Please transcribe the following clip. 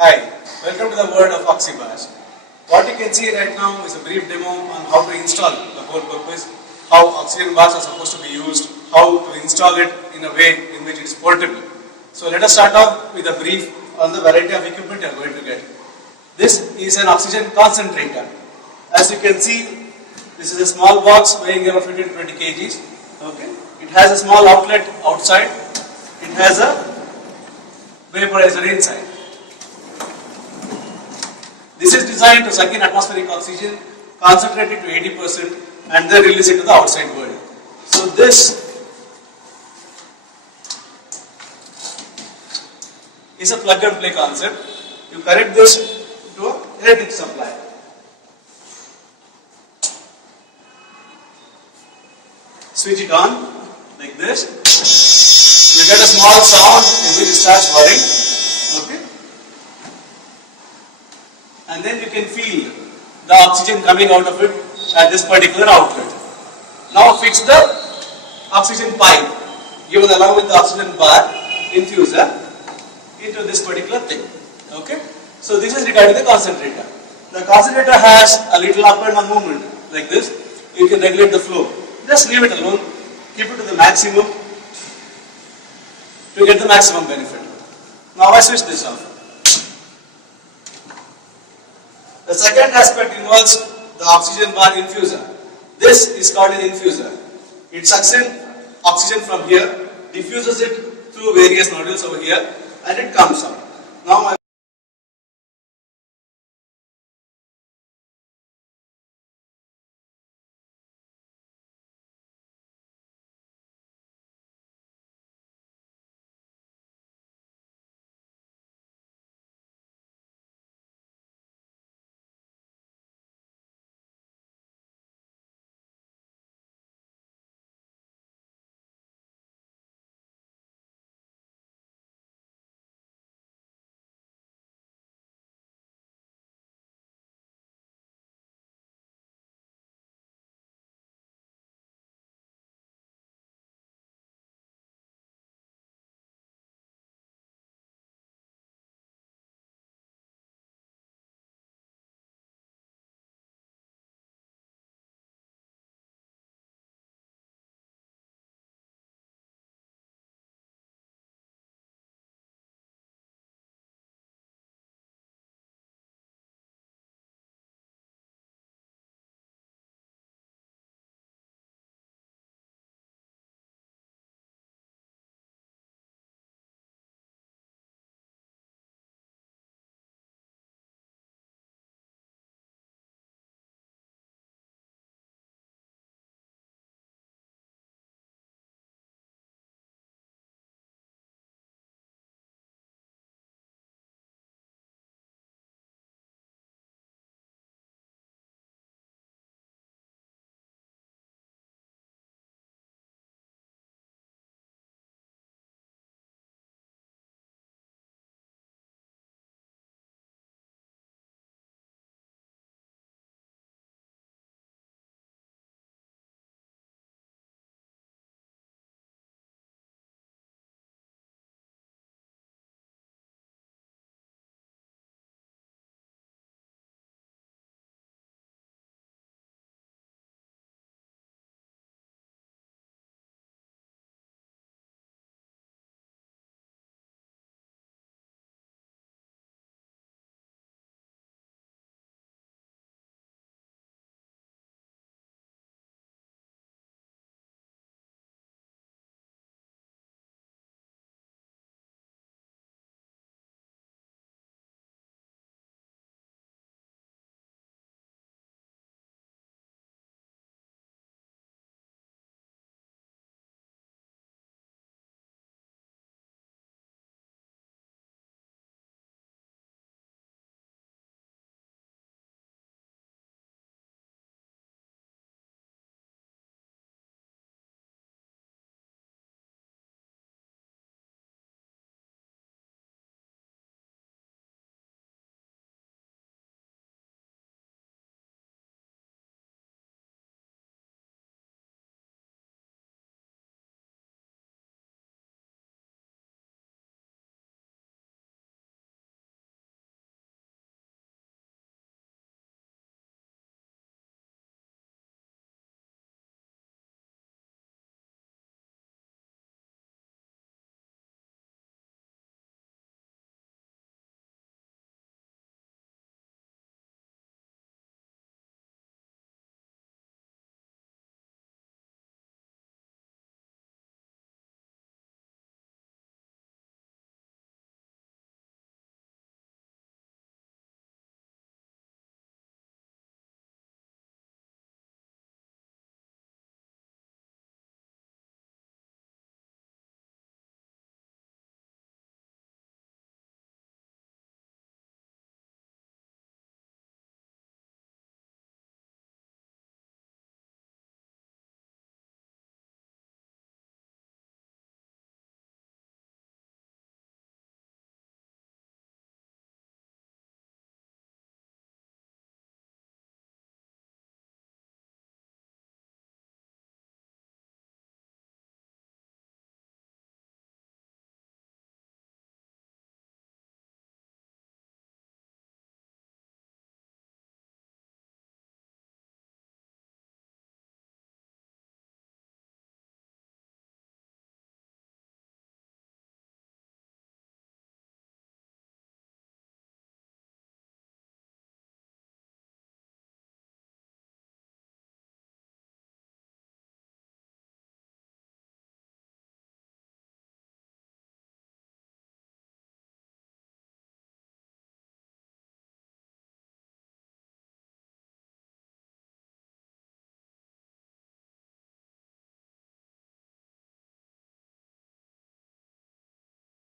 Hi, welcome to the world of Oxybus. What you can see right now is a brief demo on how to install the whole purpose, how oxygen bars are supposed to be used, how to install it in a way in which it is portable. So let us start off with a brief on the variety of equipment you are going to get. This is an oxygen concentrator. As you can see, this is a small box weighing around 15 to 20 kgs. Okay. It has a small outlet outside. It has a vaporizer inside. This is designed to suck in atmospheric oxygen, concentrate it to 80% and then release it to the outside world. So this is a plug and play concept. You connect this to an electric supply. Switch it on like this. You get a small sound in which it starts whirring. Okay. And then you can feel the oxygen coming out of it at this particular outlet. Now fix the oxygen pipe given along with the oxygen bar infuser into this particular thing. Okay. So this is regarding the concentrator. The concentrator has a little up and down movement like this. You can regulate the flow. Just leave it alone. Keep it to the maximum to get the maximum benefit. Now I switch this off. The second aspect involves the oxygen bar infuser. This is called an infuser. It sucks in oxygen from here, diffuses it through various nodules over here, and it comes out.